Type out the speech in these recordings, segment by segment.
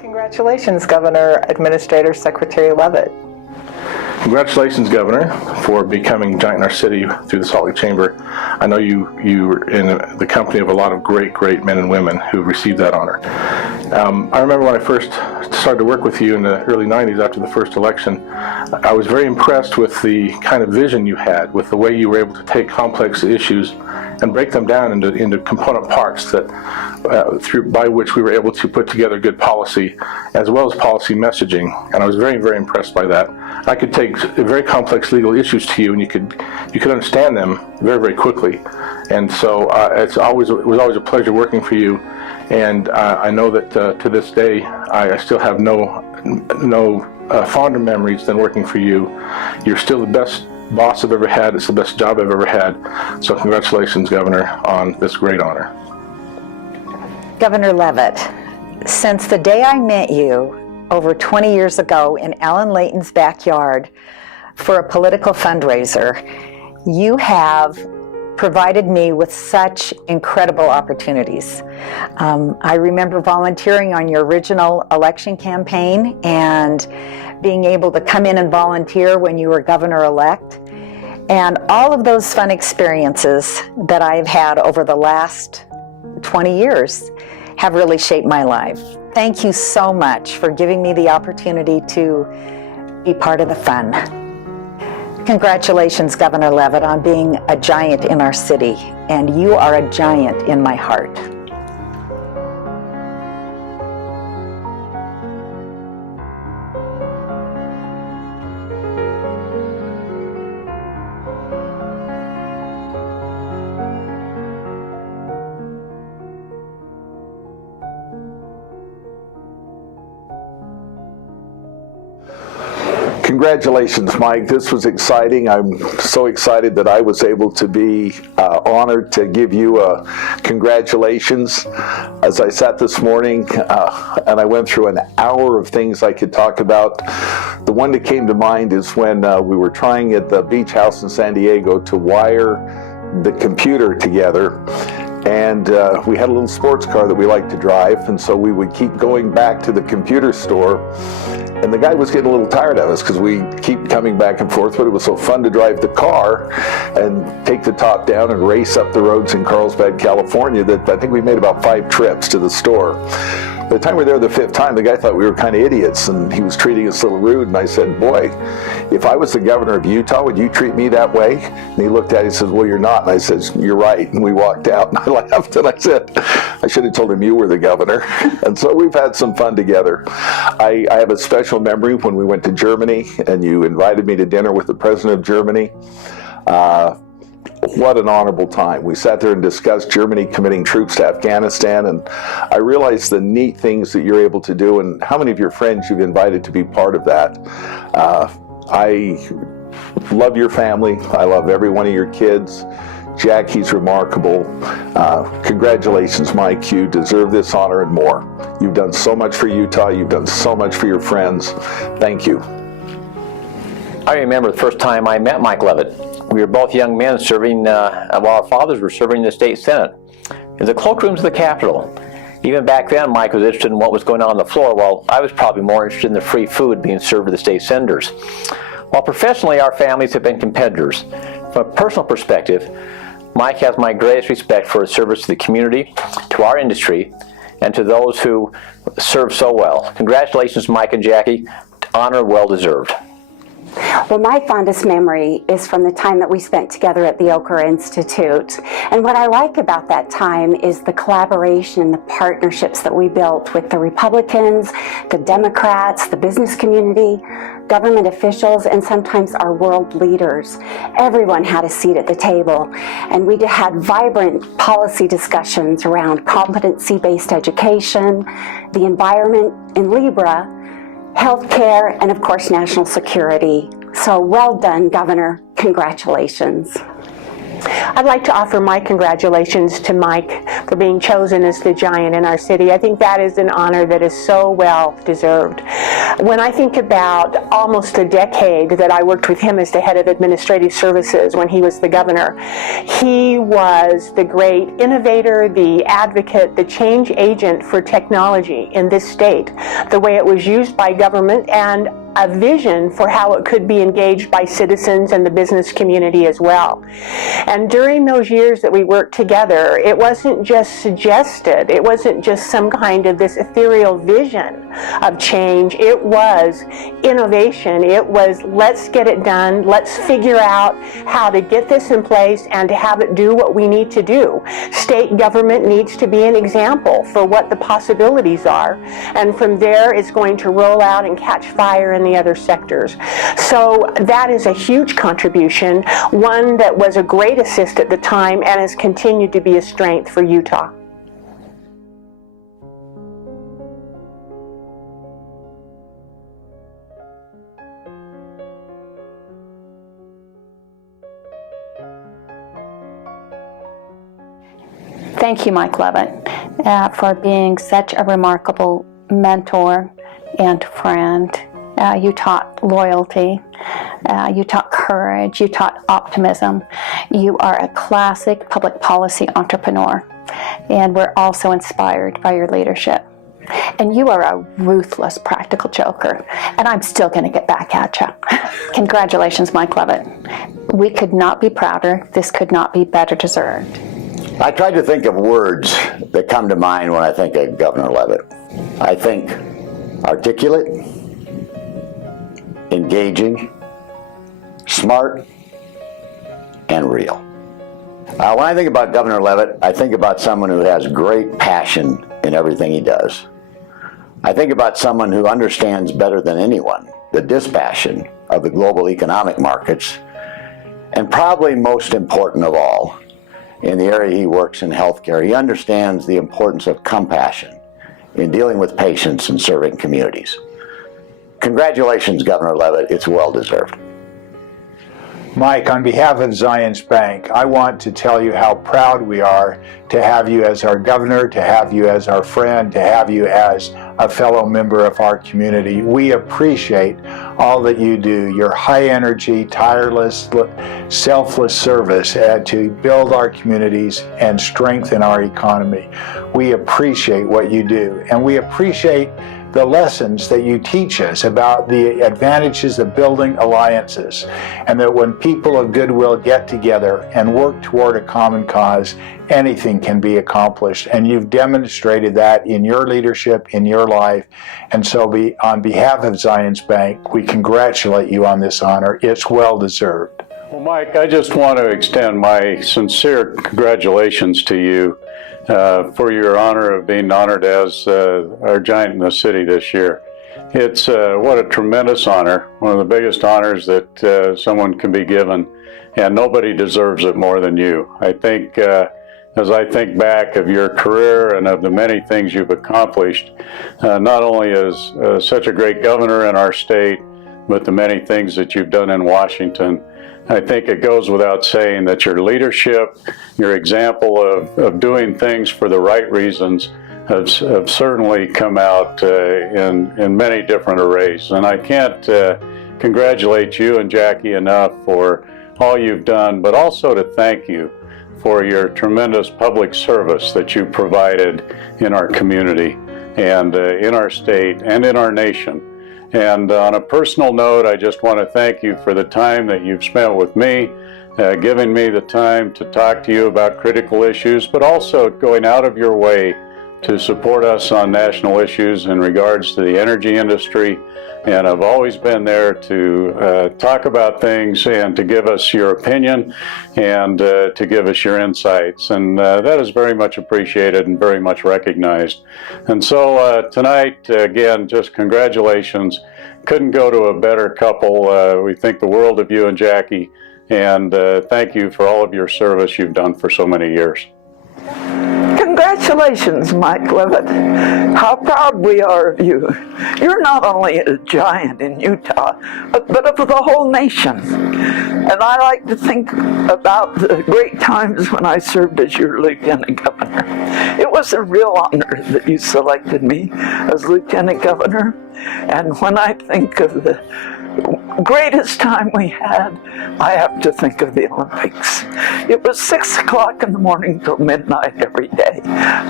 Congratulations, Governor, Administrator Secretary Leavitt. Congratulations, Governor, for becoming giant in our city through the Salt Lake Chamber. I know you were in the company of a lot of great men and women who received that honor. I remember when I first started to work with you in the early 90s after the first election, I was very impressed with the kind of vision you had, with the way you were able to take complex issues and break them down into component parts that by which we were able to put together good policy as well as policy messaging. And I was very impressed by that. I could take very complex legal issues to you, and you could understand them very quickly. And so it was always a pleasure working for you. And I know that to this day I still have no fonder memories than working for you. You're still the best boss I've ever had. It's the best job I've ever had. So congratulations, Governor, on this great honor. Governor Leavitt, since the day I met you over 20 years ago in Alan Layton's backyard for a political fundraiser, you have provided me with such incredible opportunities. I remember volunteering on your original election campaign and being able to come in and volunteer when you were governor-elect. And all of those fun experiences that I've had over the last 20 years have really shaped my life. Thank you so much for giving me the opportunity to be part of the fun. Congratulations, Governor Leavitt, on being a giant in our city, and you are a giant in my heart. Congratulations, Mike. This was exciting. I'm so excited that I was able to be honored to give you a congratulations. As I sat this morning and I went through an hour of things I could talk about, the one that came to mind is when we were trying at the beach house in San Diego to wire the computer together. And we had a little sports car that we liked to drive, and so we would keep going back to the computer store. And the guy was getting a little tired of us because we keep coming back and forth, but it was so fun to drive the car and take the top down and race up the roads in Carlsbad, California, that I think we made about 5 trips to the store. By the time we were there the 5th time, the guy thought we were kind of idiots, and he was treating us a little rude. And I said, boy, if I was the governor of Utah, would you treat me that way? And he looked at it and said, well, you're not. And I said, you're right. And we walked out, and I laughed, and I said, I should have told him you were the governor. And so we've had some fun together. I have a special memory when we went to Germany, and you invited me to dinner with the president of Germany. What an honorable time. We sat there and discussed Germany committing troops to Afghanistan, and I realized the neat things that you're able to do and how many of your friends you've invited to be part of that. I love your family. I love every one of your kids. Jackie's remarkable. Congratulations, Mike. You deserve this honor and more. You've done so much for Utah. You've done so much for your friends. Thank you. I remember the first time I met Mike Leavitt. We were both young men serving, while our fathers were serving in the state senate, in the cloakrooms of the Capitol. Even back then, Mike was interested in what was going on the floor, while I was probably more interested in the free food being served to the state senators. While professionally, our families have been competitors. From a personal perspective, Mike has my greatest respect for his service to the community, to our industry, and to those who serve so well. Congratulations, Mike and Jackie. Honor well deserved. Well, my fondest memory is from the time that we spent together at the Ochre Institute. And what I like about that time is the collaboration, the partnerships that we built with the Republicans, the Democrats, the business community, government officials, and sometimes our world leaders. Everyone had a seat at the table, and we had vibrant policy discussions around competency-based education, the environment in Libra, healthcare, and of course, national security. So well done, Governor. Congratulations. I'd like to offer my congratulations to Mike for being chosen as the giant in our city. I think that is an honor that is so well deserved. When I think about almost a decade that I worked with him as the head of administrative services when he was the governor, he was the great innovator, the advocate, the change agent for technology in this state, the way it was used by government, and a vision for how it could be engaged by citizens and the business community as well. And during those years that we worked together, it wasn't just suggested, it wasn't just some kind of this ethereal vision of change, it was innovation, it was let's get it done, let's figure out how to get this in place and to have it do what we need to do. State government needs to be an example for what the possibilities are, and from there it's going to roll out and catch fire in the other sectors. So that is a huge contribution, one that was a great assist at the time and has continued to be a strength for Utah. Thank you, Mike Leavitt, for being such a remarkable mentor and friend. You taught loyalty, you taught courage, you taught optimism. You are a classic public policy entrepreneur, and we're also inspired by your leadership. And you are a ruthless practical joker, and I'm still going to get back at you. Congratulations, Mike Leavitt. We could not be prouder. This could not be better deserved. I tried to think of words that come to mind when I think of Governor Leavitt. I think articulate, engaging, smart, and real. When I think about Governor Leavitt, I think about someone who has great passion in everything he does. I think about someone who understands better than anyone the dispassion of the global economic markets, and probably most important of all, in the area he works in healthcare, he understands the importance of compassion in dealing with patients and serving communities. Congratulations, Governor Leavitt. It's well deserved. Mike, on behalf of Zions Bank, I want to tell you how proud we are to have you as our governor, to have you as our friend, to have you as a fellow member of our community. We appreciate all that you do, your high energy, tireless, selfless service to build our communities and strengthen our economy. We appreciate what you do, and we appreciate the lessons that you teach us about the advantages of building alliances, and that when people of goodwill get together and work toward a common cause, anything can be accomplished. And you've demonstrated that in your leadership, in your life. And so on behalf of Zions Bank, we congratulate you on this honor. It's well deserved. Well, Mike, I just want to extend my sincere congratulations to you for your honor of being honored as our giant in the city this year. It's what a tremendous honor, one of the biggest honors that someone can be given, and nobody deserves it more than you. I think as I think back of your career and of the many things you've accomplished, not only as such a great governor in our state, but the many things that you've done in Washington, I think it goes without saying that your leadership, your example of doing things for the right reasons have certainly come out in many different arrays. And I can't congratulate you and Jackie enough for all you've done, but also to thank you for your tremendous public service that you provided in our community and in our state and in our nation. And on a personal note, I just want to thank you for the time that you've spent with me, giving me the time to talk to you about critical issues, but also going out of your way to support us on national issues in regards to the energy industry. And I've always been there to talk about things and to give us your opinion and to give us your insights. And that is very much appreciated and very much recognized. And so tonight, again, just congratulations. Couldn't go to a better couple. We think the world of you and Jackie. And thank you for all of your service you've done for so many years. Congratulations. Congratulations, Mike Leavitt. How proud we are of you. You're not only a giant in Utah, but of the whole nation. And I like to think about the great times when I served as your lieutenant governor. It was a real honor that you selected me as lieutenant governor. And when I think of the greatest time we had, I have to think of the Olympics. It was 6 o'clock in the morning till midnight every day,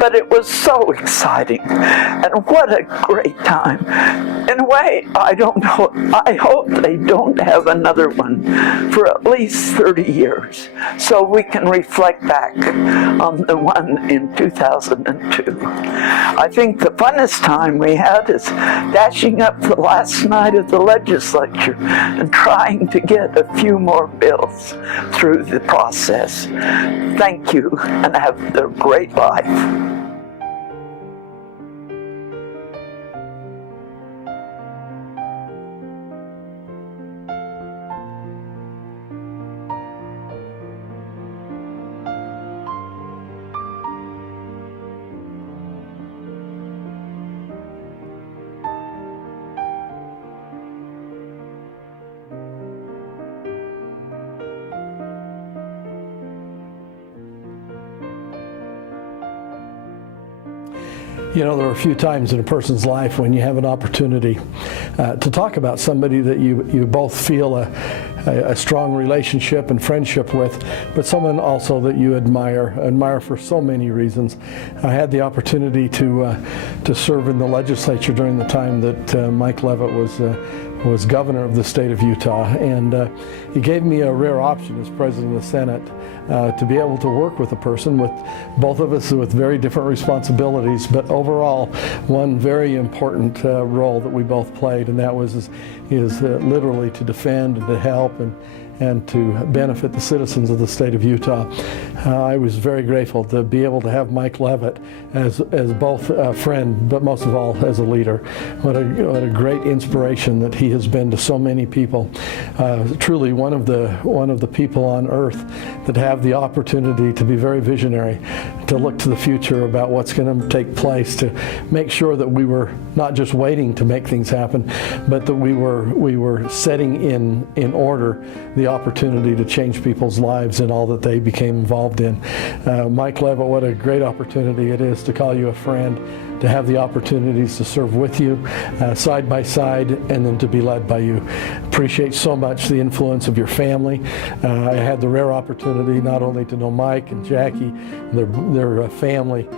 but it was so exciting, and what a great time. In a way, I hope they don't have another one for at least 30 years, so we can reflect back on the one in 2002. I think the funnest time we had is dashing up the last night of the legislature and trying to get a few more bills through the process. Thank you, and have a great life. You know, there are a few times in a person's life when you have an opportunity to talk about somebody that you both feel a strong relationship and friendship with, but someone also that you admire for so many reasons. I had the opportunity to serve in the legislature during the time that Mike Leavitt was governor of the state of Utah, and he gave me a rare option as president of the Senate to be able to work with a person, with both of us with very different responsibilities, but overall one very important role that we both played, and that was literally to defend and to help and to benefit the citizens of the state of Utah. I was very grateful to be able to have Mike Leavitt as both a friend, but most of all as a leader. What a great inspiration that he has been to so many people. Truly one of the people on earth that have the opportunity to be very visionary, to look to the future about what's going to take place, to make sure that we were not just waiting to make things happen, but that we were setting in order the opportunity to change people's lives and all that they became involved in. Mike Leavitt, what a great opportunity it is to call you a friend, to have the opportunities to serve with you side by side, and then to be led by you. Appreciate so much the influence of your family. I had the rare opportunity not only to know Mike and Jackie and their family,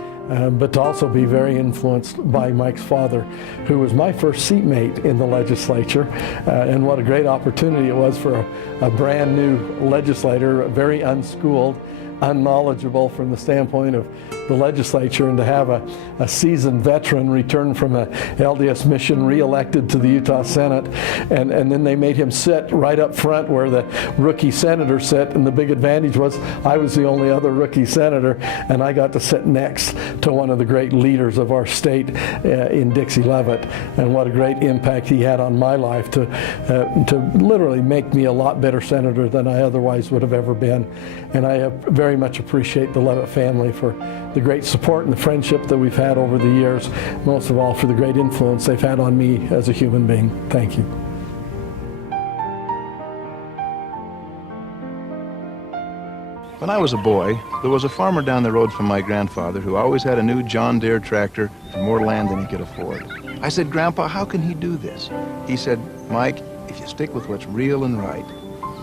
but to also be very influenced by Mike's father, who was my first seatmate in the legislature. And what a great opportunity it was for a brand new legislator, very unschooled, unknowledgeable from the standpoint of the legislature, and to have a seasoned veteran return from a LDS mission, re-elected to the Utah Senate, and then they made him sit right up front where the rookie senator sat, and the big advantage was I was the only other rookie senator, and I got to sit next to one of the great leaders of our state in Dixie Leavitt, and what a great impact he had on my life to literally make me a lot better senator than I otherwise would have ever been. And I very much appreciate the Leavitt family for the great support and the friendship that we've had over the years, most of all for the great influence they've had on me as a human being. Thank you. When I was a boy, there was a farmer down the road from my grandfather who always had a new John Deere tractor and more land than he could afford. I said, "Grandpa, how can he do this?" He said, "Mike, if you stick with what's real and right,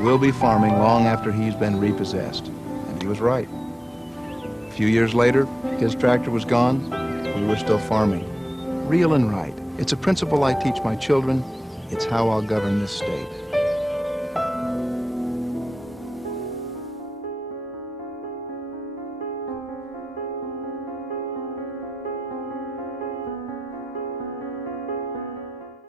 we'll be farming long after he's been repossessed." And he was right. A few years later, his tractor was gone. We were still farming. Real and right. It's a principle I teach my children. It's how I'll govern this state.